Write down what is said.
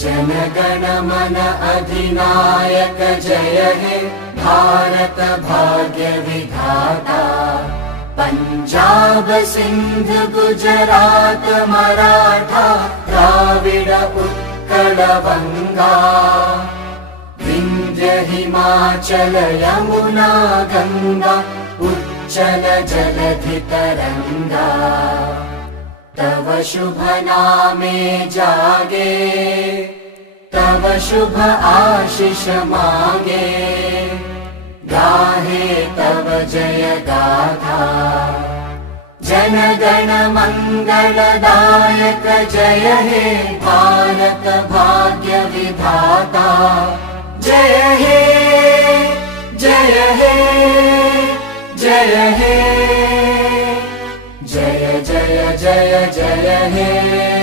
जनगण मन अधिनायक जय हे भारत भाग्य विधाता। पंजाब सिंध गुजरात मराठा द्राविड उत्कल बंगा। विंध्य हिमाचल यमुना गंगा उच्चल जलधि तरंगा। तव शुभ नामे जागे तव शुभ आशीष मांगे। गाहे तव जय गाथा जनगण मंगलदायक जय हे भारत भाग्य विधाता। जय हे जय हे जय हे जय जय जय जय हे।